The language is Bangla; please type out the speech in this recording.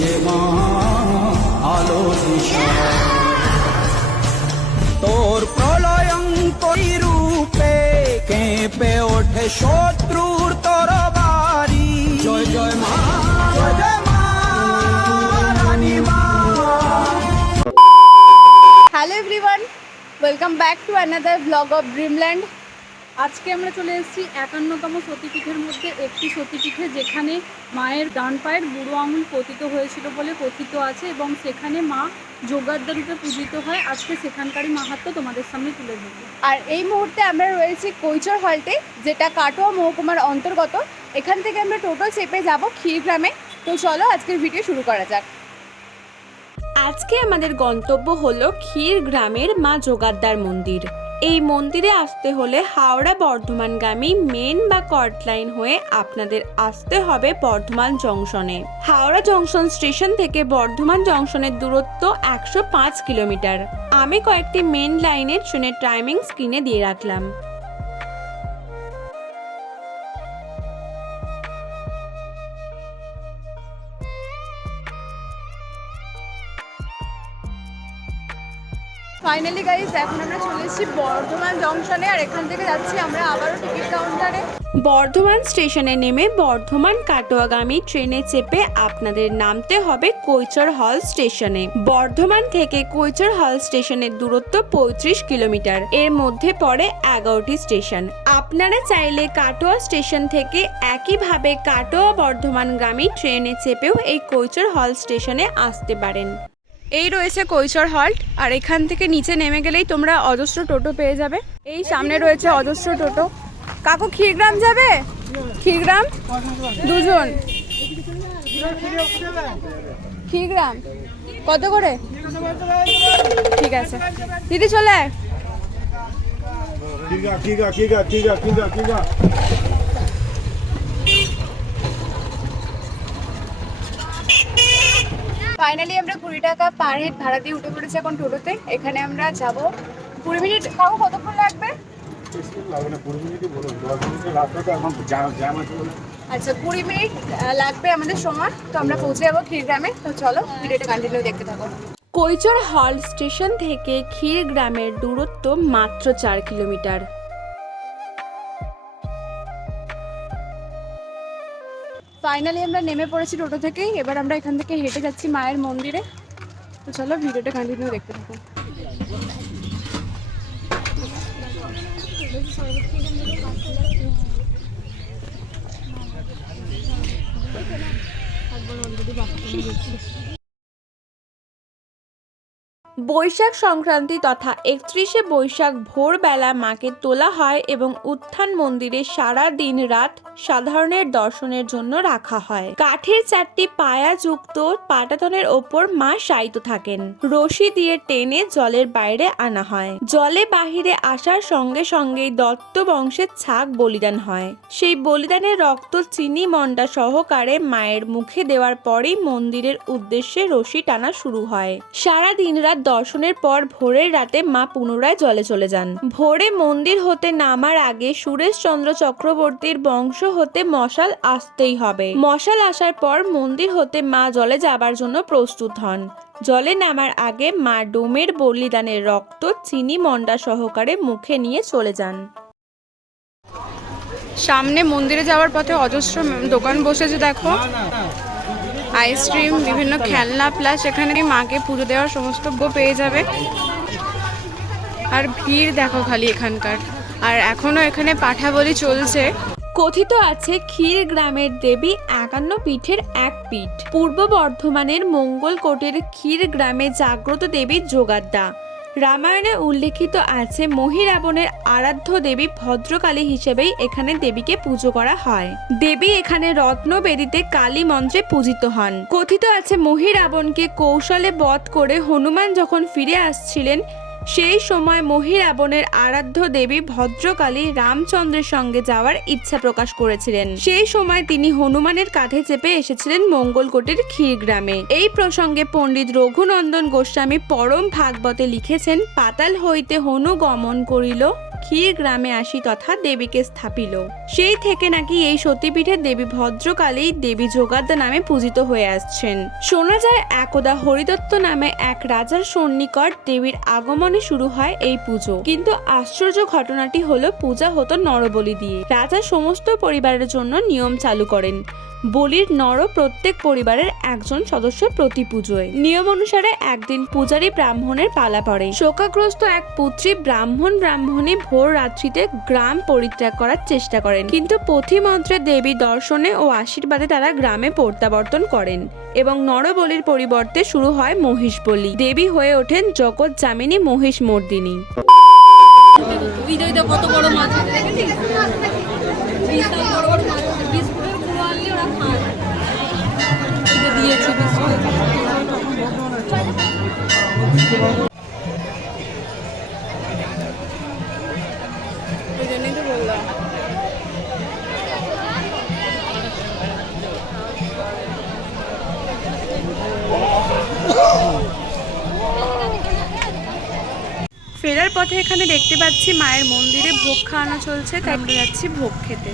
যে মা আলো দিশা তোর প্রলয়ঙ্করী রূপে কেঁপে ওঠে শত্রুর তরবারি জয় জয় মা জয় জয় মা রানী মা। Hello everyone, welcome back to another blog of Dreamland. আজকে আমরা চলে এসেছি 51তম সতীপীঠের মধ্যে একটি সতীপীঠে, যেখানে মায়ের ডান পায়ের বুড়ো আঙুল পতিত হয়েছিল বলে কথিত আছে এবং সেখানে মা যোগাদ্দা রূপে পূজিত হয়। আজকে সেখানকারই মাহাত্ম্য তোমাদের সামনে তুলে ধরবো। আর এই মুহূর্তে আমরা রয়েছি কৈচর হল্টে, যেটা কাটোয়া মহকুমার অন্তর্গত। এখান থেকে আমরা টোটো চেপে যাব ক্ষীরগ্রামে। তো চলো আজকের ভিডিও শুরু করা যাক। আজকে আমাদের গন্তব্য হলো ক্ষীরগ্রামের মা যোগাদ্দার মন্দির। এই মন্দিরে আসতে হলে হাওড়া বর্ধমানগামী মেন বা কট লাইন হয়ে আপনাদের আসতে হবে বর্ধমান জংশনে। হাওড়া জংশন স্টেশন থেকে বর্ধমান জংশনের দূরত্ব 105 কিলোমিটার। আমি কয়েকটি মেন লাইনের ট্রেনের টাইমিং স্ক্রিনে দিয়ে রাখলাম। ফাইনালি গাইস, এখন আমরা চলে এসেছি বর্ধমান জংশনে, আর এখান থেকে যাচ্ছি আমরা আবারও টিকিট কাউন্টারে। বর্ধমান স্টেশনে নেমে বর্ধমান কাটোয়াগামী ট্রেনে চেপে আপনাদের নামতে হবে কৈচর হল স্টেশনে। বর্ধমান থেকে কৈচর হল স্টেশনের দূরত্ব 35 কিলোমিটার। এর মধ্যে পড়ে 11টি স্টেশন। আপনারা চাইলে কাটোয়া স্টেশন থেকে একইভাবে কাটোয়া বর্ধমানগামী ট্রেনে চেপেও এই কৈচর হল স্টেশনে আসতে পারেন। এই রয়েছে কৈচর হল্ট, আর এখান থেকে নিচে নেমে গেলেই তোমরা অজস্র টোটো পেয়ে যাবে। এই সামনে রয়েছে অজস্র টোটো। কাকু ক্ষীরগ্রাম যাবে? ক্ষীরগ্রাম দুজন। ক্ষীরগ্রাম কত করে? ঠিক আছে দিদি, চলে আয়। ফাইনালি আমরা 20 টাকা পার হেড ভাড়া দিয়ে উঠে পড়েছি এখন টোটোতে। এখানে আমরা যাব 20 মিনিট। কাকু কতক্ষণ লাগবে? আচ্ছা, 20 মিনিট লাগবে আমাদের সময়। তো আমরা পৌঁছে যাবো ক্ষীরগ্রামে। তো চলো ভিডিওটা কন্টিনিউ দেখতে থাকো। কৈচর হল স্টেশন থেকে ক্ষীরগ্রামের দূরত্ব মাত্র 4 কিলোমিটার। ফাইনালি আমরা নেমে পড়েছি টোটো থেকেই। এবার আমরা এখান থেকে হেঁটে যাচ্ছি মায়ের মন্দিরে। তো চলো ভিডিওটা কন্টিনিউ দেখতে থাকো। বৈশাখ সংক্রান্তি তথা 31শে বৈশাখ ভোরবেলা মাকে তোলা হয় এবং উত্থান মন্দিরে সারা দিন রাত সাধারণের দর্শনের জন্য রাখা হয়। কাঠের 4টি পায়া যুক্ত পাটাতনের ওপর মা শায়িত থাকেন। রশি দিয়ে টেনে জলের বাইরে আনা হয়। জলে বাহিরে আসার সঙ্গে সঙ্গেই দত্ত বংশের ছাগ বলিদান হয়। সেই বলিদানের রক্ত চিনি মন্ডা সহকারে মায়ের মুখে দেওয়ার পরেই মন্দিরের উদ্দেশ্যে রশি টানা শুরু হয়। সারা দিন রাত দর্শনের পর ভোরের রাতে মা পুনরায় জলে চলে যান। ভোরে মন্দির হতে নামার আগে সুরেশচন্দ্র চক্রবর্তীর বংশ হতে মশাল আসতেই হবে। মশাল আসার পর মন্দির হতে মা জলে যাবার জন্য প্রস্তুত হন। জলে নামার আগে মা ডোমের বলিদানের রক্ত চিনি মন্ডা সহকারে মুখে নিয়ে চলে যান। সামনে মন্দিরে যাওয়ার পথে অজস্র দোকান বসেছে, দেখো আইসক্রিম, বিভিন্ন খেলনা, প্লাস এখানে মাকে পুজো দেওয়ার সমস্ত পেয়ে যাবে। আর ভিড় দেখো খালি এখানকার। আর এখনো এখানে পাঠা বলি চলছে। কথিত আছে ক্ষীরগ্রামের দেবী 51 পীঠের এক পীঠ। পূর্ব বর্ধমানের মঙ্গলকোটের ক্ষীরগ্রামে জাগ্রত দেবী যোগাদ্দা। রামায়ণে উল্লেখিত আছে মহিরাবণের আরাধ্য দেবী ভদ্রকালী হিসেবেই এখানে দেবীকে পুজো করা হয়। দেবী এখানে রত্নবেদিতে কালী মন্ত্রে পূজিত হন। কথিত আছে মহিরাবণকে কৌশলে বধ করে হনুমান যখন ফিরে আসছিলেন, সেই সময় মহিরাবণের আরাধ্য দেবী ভদ্রকালী রামচন্দ্রের সঙ্গে যাওয়ার ইচ্ছা প্রকাশ করেছিলেন। সেই সময় তিনি হনুমানের কাঁধে চেপে এসেছিলেন মঙ্গলকোটের ক্ষীরগ্রামে। এই প্রসঙ্গে পণ্ডিত রঘুনন্দন গোস্বামী পরম ভাগবতে লিখেছেন, পাতাল হইতে হনু গমন করিল, ক্ষীর গ্রামে আসি তথা দেবীকে স্থাপিল। সেই থেকে নাকি এই সতীপীঠে দেবী ভদ্রকালেই দেবী যোগাদ্দা নামে পূজিত হয়ে আসছেন। শোনা যায় একদা হরিদত্ত নামে এক রাজার সন্নিকট দেবীর আগমনে শুরু হয় এই পুজো। কিন্তু আশ্চর্য ঘটনাটি হলো পূজা হতো নরবলি দিয়ে। রাজা সমস্ত পরিবারের জন্য নিয়ম চালু করেন, বলির নর প্রত্যেক পরিবারের একজন সদস্য প্রতি পুজোয়। নিয়ম অনুসারে একদিন পূজারী ব্রাহ্মণের পালা পড়ে। শোকাগ্রস্ত এক পুত্রী ব্রাহ্মণী ভোর রাত্রিতে গ্রাম পরিত্যাগ করার চেষ্টা করেন, কিন্তু পথিমন্ত্রে দেবী দর্শনে ও আশীর্বাদে তারা গ্রামে প্রত্যাবর্তন করেন এবং নরবলির পরিবর্তে শুরু হয় মহিষ বলি। দেবী হয়ে ওঠেন জগৎ জামিনী মহিষ মর্দিনী। কত বড় মাছ দেখেছিস? বিশাল বড় বড় মাছ, বিস্কুটের গুঁড়ো আনলে ওরা খায়। দিয়েছি বিস্কুট। ওই জন্যই তো বললাম। ফেরার পথে এখানে দেখতে পাচ্ছি মায়ের মন্দিরে ভোগ খাওয়ানো চলছে, তাই আমরা যাচ্ছি ভোগ খেতে।